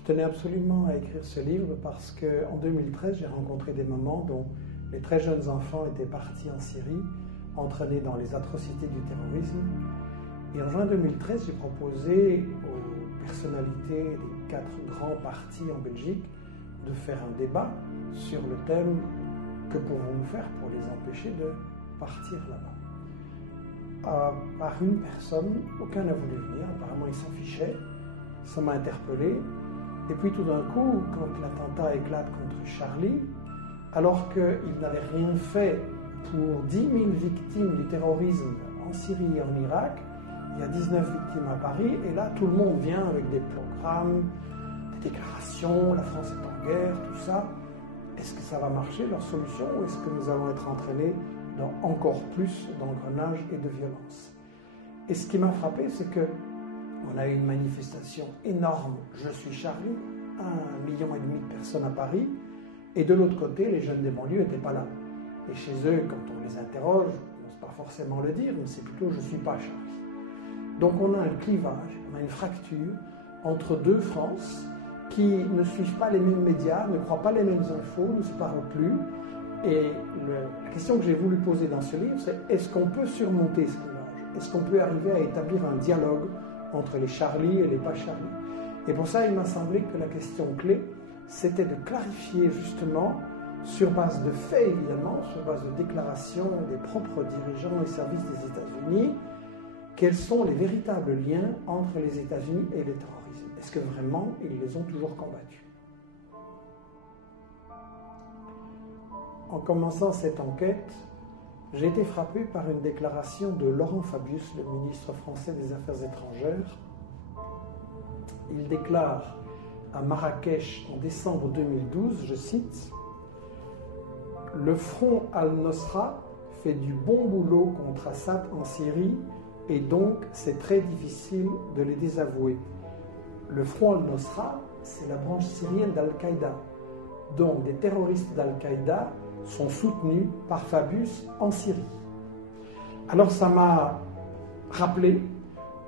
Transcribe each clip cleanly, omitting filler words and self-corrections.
Je tenais absolument à écrire ce livre parce qu'en 2013, j'ai rencontré des mamans dont les très jeunes enfants étaient partis en Syrie, entraînés dans les atrocités du terrorisme. Et en juin 2013, j'ai proposé aux personnalités des 4 grands partis en Belgique de faire un débat sur le thème « Que pouvons-nous faire pour les empêcher de partir là-bas ?» Par une personne, aucun n'a voulu venir, apparemment il s'en fichait, ça m'a interpellé. Et puis tout d'un coup, quand l'attentat éclate contre Charlie, alors qu'il n'avait rien fait pour 10 000 victimes du terrorisme en Syrie et en Irak, il y a 19 victimes à Paris, et là tout le monde vient avec des programmes, des déclarations, la France est en guerre, tout ça. Est-ce que ça va marcher, leur solution, ou est-ce que nous allons être entraînés dans encore plus d'engrenage et de violence? Et ce qui m'a frappé, c'est que on a eu une manifestation énorme, Je suis Charlie, 1,5 million de personnes à Paris, et de l'autre côté, les jeunes des banlieues n'étaient pas là. Et chez eux, quand on les interroge, on n'ose pas forcément le dire, mais c'est plutôt « je ne suis pas Charlie ». Donc on a un clivage, on a une fracture entre deux France qui ne suivent pas les mêmes médias, ne croient pas les mêmes infos, ne se parlent plus. Et la question que j'ai voulu poser dans ce livre, c'est est-ce qu'on peut surmonter ce clivage? Est-ce qu'on peut arriver à établir un dialogue entre les Charlie et les pas Charlie? Et pour ça, il m'a semblé que la question clé, c'était de clarifier justement, sur base de faits évidemment, sur base de déclarations des propres dirigeants et services des États-Unis, quels sont les véritables liens entre les États-Unis et le terrorisme? Est-ce que vraiment ils les ont toujours combattus? En commençant cette enquête, j'ai été frappé par une déclaration de Laurent Fabius, le ministre français des Affaires étrangères. Il déclare à Marrakech en décembre 2012, je cite, « Le front al-Nosra fait du bon boulot contre Assad en Syrie et donc c'est très difficile de les désavouer. Le front al-Nosra, c'est la branche syrienne d'Al-Qaïda. Donc des terroristes d'Al-Qaïda sont soutenus par Fabius en Syrie. » Alors ça m'a rappelé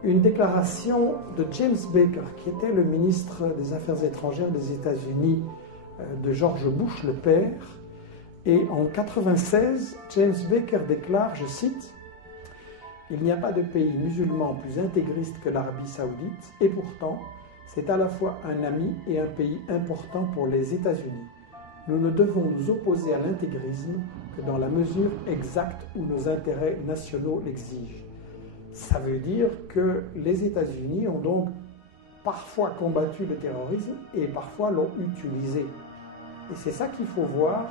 une déclaration de James Baker, qui était le ministre des Affaires étrangères des États-Unis de George Bush, le père. Et en 1996, James Baker déclare, je cite, « Il n'y a pas de pays musulman plus intégriste que l'Arabie saoudite, et pourtant, c'est à la fois un ami et un pays important pour les États-Unis. Nous ne devons nous opposer à l'intégrisme que dans la mesure exacte où nos intérêts nationaux l'exigent. » Ça veut dire que les États-Unis ont donc parfois combattu le terrorisme et parfois l'ont utilisé. Et c'est ça qu'il faut voir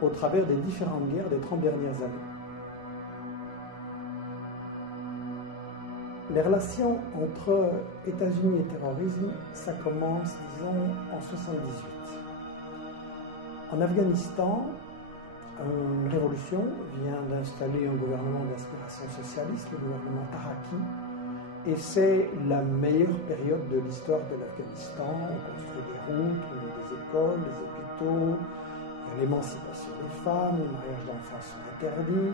au travers des différentes guerres des 30 dernières années. Les relations entre États-Unis et terrorisme, ça commence, disons, en 1978. En Afghanistan, une révolution vient d'installer un gouvernement d'inspiration socialiste, le gouvernement Taraki, et c'est la meilleure période de l'histoire de l'Afghanistan. On construit des routes, on a des écoles, des hôpitaux, il y a l'émancipation des femmes, les mariages d'enfants sont interdits.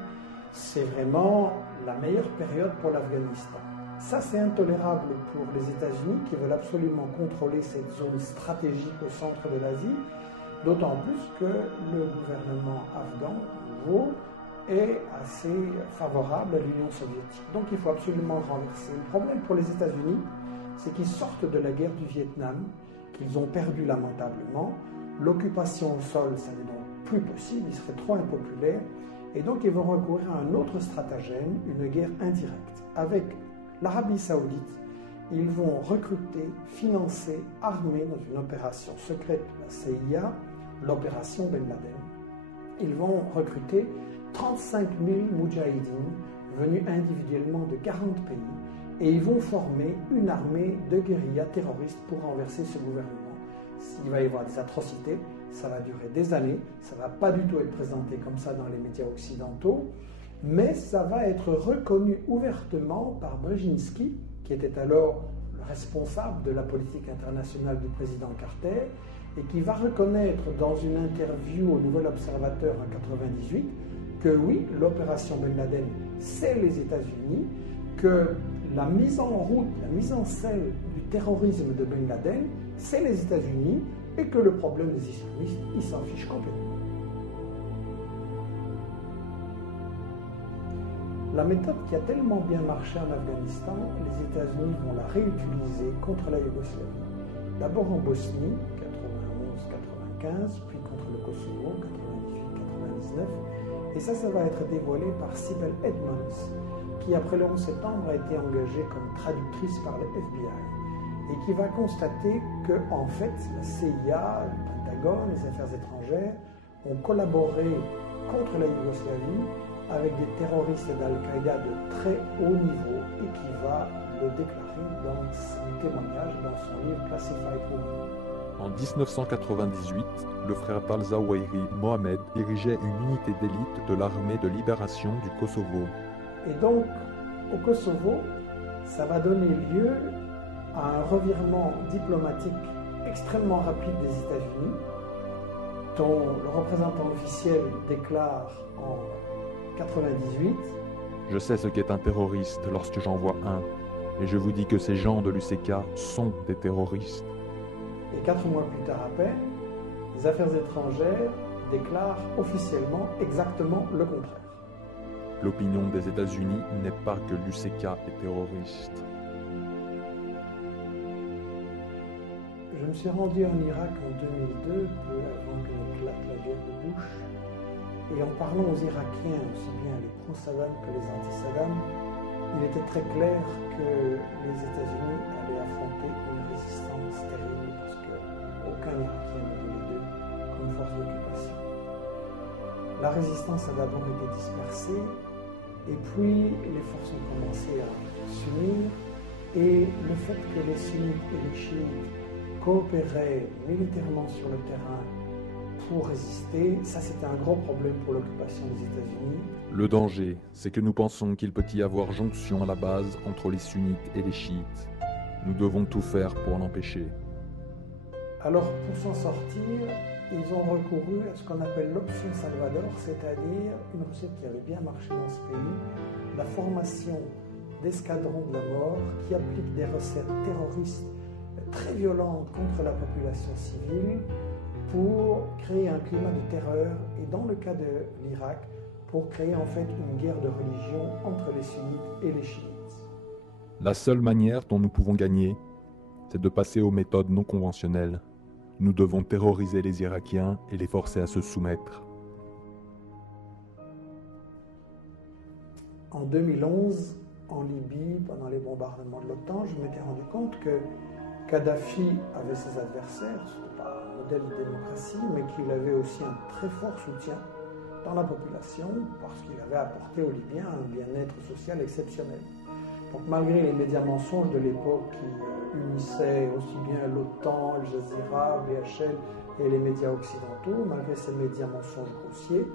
C'est vraiment la meilleure période pour l'Afghanistan. Ça, c'est intolérable pour les États-Unis qui veulent absolument contrôler cette zone stratégique au centre de l'Asie. D'autant plus que le gouvernement afghan nouveau est assez favorable à l'Union soviétique. Donc il faut absolument le renverser. Le problème pour les États-Unis, c'est qu'ils sortent de la guerre du Vietnam, qu'ils ont perdu lamentablement. L'occupation au sol, ça n'est donc plus possible, il serait trop impopulaire. Et donc ils vont recourir à un autre stratagème, une guerre indirecte. Avec l'Arabie saoudite, ils vont recruter, financer, armer dans une opération secrète de la CIA, l'opération Ben Laden. Ils vont recruter 35 000 moudjahidines venus individuellement de 40 pays et ils vont former une armée de guérillas terroristes pour renverser ce gouvernement. S'il va y avoir des atrocités, ça va durer des années, ça ne va pas du tout être présenté comme ça dans les médias occidentaux, mais ça va être reconnu ouvertement par Brzezinski, qui était alors le responsable de la politique internationale du président Carter, et qui va reconnaître dans une interview au Nouvel Observateur en 1998 que oui, l'opération Ben Laden, c'est les États-Unis, que la mise en route, la mise en scène du terrorisme de Ben Laden c'est les États-Unis et que le problème des islamistes, ils s'en fichent complètement. La méthode qui a tellement bien marché en Afghanistan, les États-Unis vont la réutiliser contre la Yougoslavie. D'abord en Bosnie, 91-95, puis contre le Kosovo, 98-99. Et ça va être dévoilé par Sibel Edmonds, qui après le 11 septembre a été engagée comme traductrice par le FBI. Et qui va constater que, en fait, la CIA, le Pentagone, les affaires étrangères ont collaboré contre la Yougoslavie avec des terroristes d'Al-Qaïda de très haut niveau et qui va le déclarer dans son témoignage, dans son livre Classified Women. En 1998, le frère d'Al-Zawahiri, Mohamed, dirigeait une unité d'élite de l'armée de libération du Kosovo. Et donc, au Kosovo, ça va donner lieu à un revirement diplomatique extrêmement rapide des États-Unis, dont le représentant officiel déclare en 98. Je sais ce qu'est un terroriste lorsque j'en vois un, et je vous dis que ces gens de l'UCK sont des terroristes. Et 4 mois plus tard à peine, les affaires étrangères déclarent officiellement exactement le contraire. L'opinion des États-Unis n'est pas que l'UCK est terroriste. Je me suis rendu en Irak en 2002, peu avant que n'éclate la guerre de Bush. Et en parlant aux Irakiens, aussi bien les pro-Saddam que les anti-Saddam, il était très clair que les États-Unis allaient affronter une résistance terrible parce qu'aucun Irakien ne voulait d'eux comme force d'occupation. La résistance a d'abord été dispersée et puis les forces ont commencé à s'unir et le fait que les sunnites et les chiites coopéraient militairement sur le terrain pour résister, ça c'était un gros problème pour l'occupation des États-Unis. Le danger, c'est que nous pensons qu'il peut y avoir jonction à la base entre les sunnites et les chiites. Nous devons tout faire pour l'empêcher. Alors pour s'en sortir, ils ont recouru à ce qu'on appelle l'option Salvador, c'est-à-dire une recette qui avait bien marché dans ce pays, la formation d'escadrons de la mort qui appliquent des recettes terroristes très violentes contre la population civile pour créer un climat de terreur et dans le cas de l'Irak, pour créer en fait une guerre de religion entre les sunnites et les chiites. La seule manière dont nous pouvons gagner, c'est de passer aux méthodes non conventionnelles. Nous devons terroriser les Irakiens et les forcer à se soumettre. En 2011, en Libye, pendant les bombardements de l'OTAN, je m'étais rendu compte que Kadhafi avait ses adversaires, ce n'était pas un modèle de démocratie, mais qu'il avait aussi un très fort soutien dans la population parce qu'il avait apporté aux Libyens un bien-être social exceptionnel. Donc malgré les médias mensonges de l'époque qui unissaient aussi bien l'OTAN, Al Jazeera, BHL et les médias occidentaux, malgré ces médias mensonges grossiers,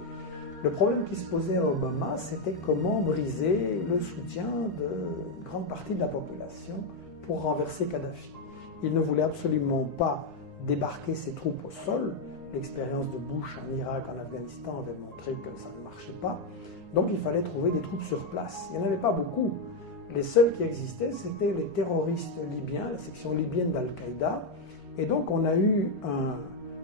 le problème qui se posait à Obama, c'était comment briser le soutien d'une grande partie de la population pour renverser Kadhafi. Il ne voulait absolument pas débarquer ses troupes au sol. L'expérience de Bush en Irak, en Afghanistan avait montré que ça ne marchait pas. Donc il fallait trouver des troupes sur place. Il n'y en avait pas beaucoup. Les seuls qui existaient, c'était les terroristes libyens, la section libyenne d'Al-Qaïda. Et donc on a eu un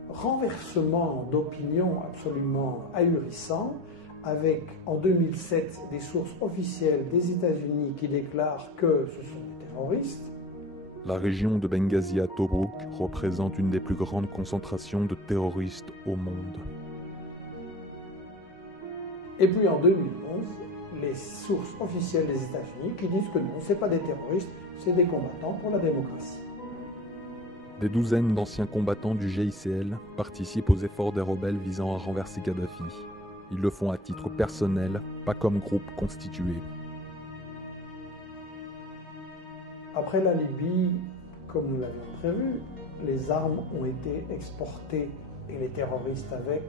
renversement d'opinion absolument ahurissant, avec en 2007 des sources officielles des États-Unis qui déclarent que ce sont des terroristes. La région de Benghazi à Tobrouk représente une des plus grandes concentrations de terroristes au monde. Et puis en 2011, les sources officielles des États-Unis qui disent que non, ce n'est pas des terroristes, c'est des combattants pour la démocratie. Des douzaines d'anciens combattants du GICL participent aux efforts des rebelles visant à renverser Kadhafi. Ils le font à titre personnel, pas comme groupe constitué. Après la Libye, comme nous l'avions prévu, les armes ont été exportées, et les terroristes avec,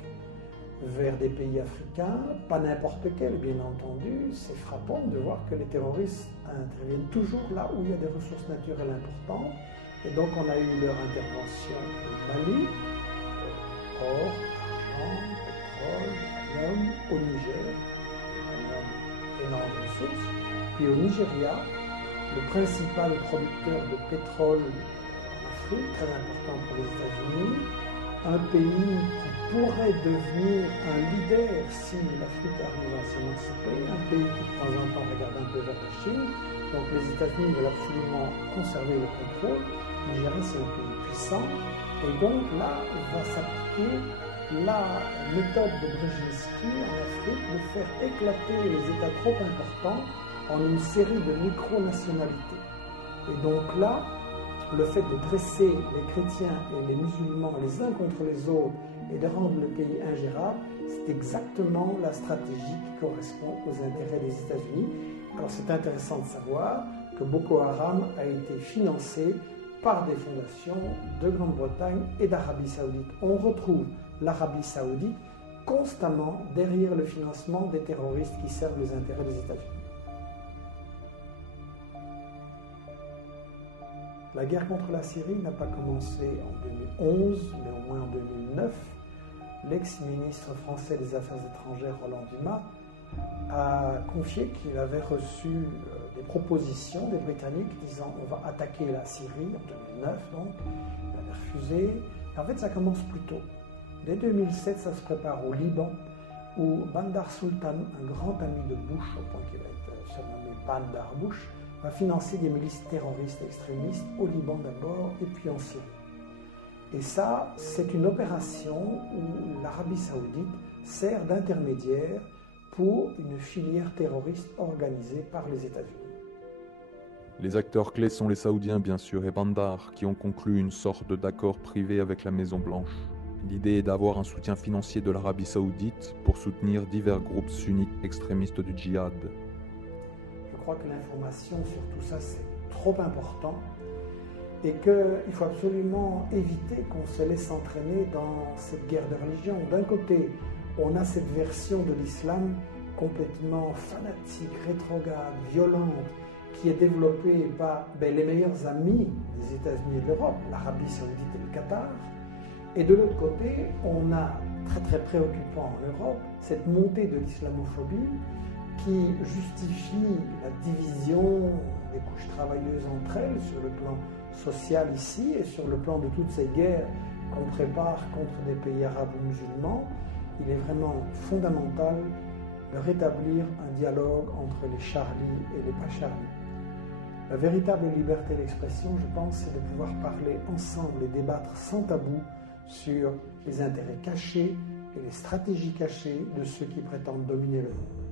vers des pays africains, pas n'importe quels bien entendu. C'est frappant de voir que les terroristes interviennent toujours là où il y a des ressources naturelles importantes. Et donc on a eu leur intervention au Mali, or, argent, pétrole, uranium, au Niger, uranium, énorme ressource, puis au Nigeria, le principal producteur de pétrole en Afrique, très important pour les États-Unis, un pays qui pourrait devenir un leader si l'Afrique arrive à s'émanciper, un pays qui de temps en temps regarde un peu vers la Chine. Donc les États-Unis veulent absolument conserver le contrôle. Nigeria, c'est un pays puissant. Et donc là, va s'appliquer la méthode de Brzezinski en Afrique de faire éclater les États trop importants en une série de micro-nationalités. Et donc là, le fait de dresser les chrétiens et les musulmans les uns contre les autres et de rendre le pays ingérable, c'est exactement la stratégie qui correspond aux intérêts des États-Unis. Alors c'est intéressant de savoir que Boko Haram a été financé par des fondations de Grande-Bretagne et d'Arabie Saoudite. On retrouve l'Arabie Saoudite constamment derrière le financement des terroristes qui servent les intérêts des États-Unis. La guerre contre la Syrie n'a pas commencé en 2011, mais au moins en 2009. L'ex-ministre français des Affaires étrangères, Roland Dumas, a confié qu'il avait reçu des propositions des Britanniques disant on va attaquer la Syrie en 2009, donc il avait refusé. Et en fait, ça commence plus tôt. Dès 2007, ça se prépare au Liban, où Bandar Sultan, un grand ami de Bush, au point qu'il va être surnommé Bandar Bush, va financer des milices terroristes extrémistes au Liban d'abord et puis en Syrie. Et ça, c'est une opération où l'Arabie Saoudite sert d'intermédiaire pour une filière terroriste organisée par les États-Unis. Les acteurs clés sont les Saoudiens bien sûr et Bandar qui ont conclu une sorte d'accord privé avec la Maison-Blanche. L'idée est d'avoir un soutien financier de l'Arabie Saoudite pour soutenir divers groupes sunnites extrémistes du djihad. Je crois que l'information sur tout ça c'est trop important et qu'il faut absolument éviter qu'on se laisse entraîner dans cette guerre de religion. D'un côté, on a cette version de l'islam complètement fanatique, rétrograde, violente, qui est développée par les meilleurs amis des États-Unis et de l'Europe, l'Arabie Saoudite et le Qatar. Et de l'autre côté, on a, très très préoccupant en Europe, cette montée de l'islamophobie qui justifie la division des couches travailleuses entre elles sur le plan social ici et sur le plan de toutes ces guerres qu'on prépare contre des pays arabes ou musulmans. Il est vraiment fondamental de rétablir un dialogue entre les Charlie et les pas Charlie. La véritable liberté d'expression, je pense, c'est de pouvoir parler ensemble et débattre sans tabou sur les intérêts cachés et les stratégies cachées de ceux qui prétendent dominer le monde.